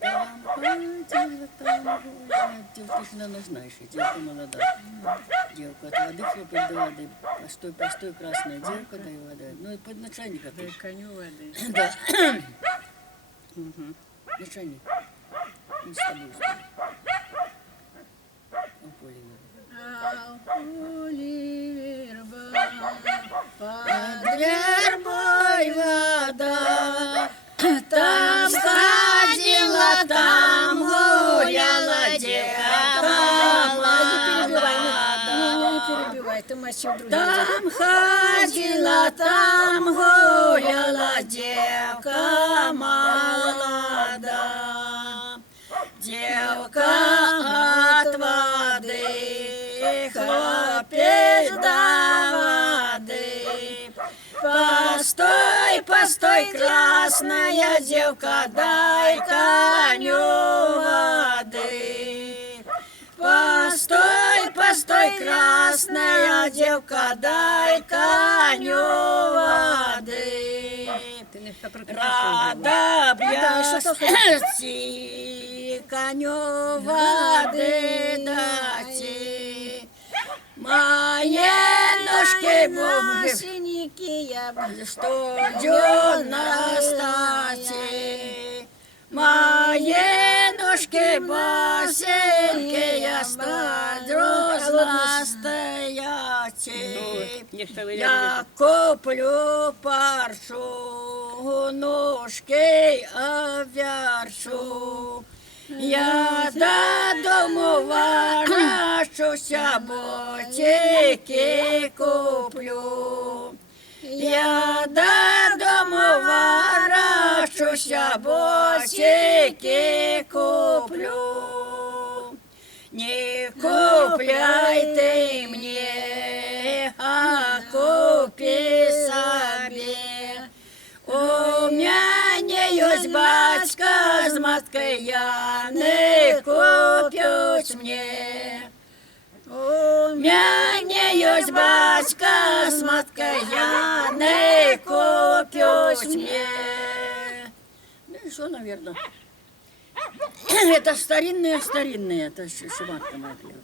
Там ходила, там гуляла. Девка ж, наверное, знаешь, девка молодая. Девка от воды хлопает до воды. Постой, постой, красная девка, дай воды. Ну, и под начальника Дай ты. коню воды. Да. Угу. Начальник. Мы с тобой устали. У поля под вербой вода, там ходила, там гуляла девка молодая. Не перебивай, ты мочи в другие. Там ходила, там гуляла девка молодая. Девка от воды, хлопец до воды. Постой, постой, красная девка, дай коню воды. Постой, постой, красная девка, дай коню воды. Ты слегка прокрашивай. Рада б я сердці коню води дати. Мои ножки бомбы, Синяки что идет на стати. Мои ножки босенькие, взросла стоять. Я куплю паршу, ножки обвяршу. Я додому ворочуся, ботики куплю. Я додому ворочуся, ботики куплю. Не купляйте мне, а купи себе. У меня не есть батька с маткой, я не куплюсь мне. У меня не есть батька с маткой, я не куплюсь мне. Ну и что, наверное. Это старинные, это Шиватка моя пела.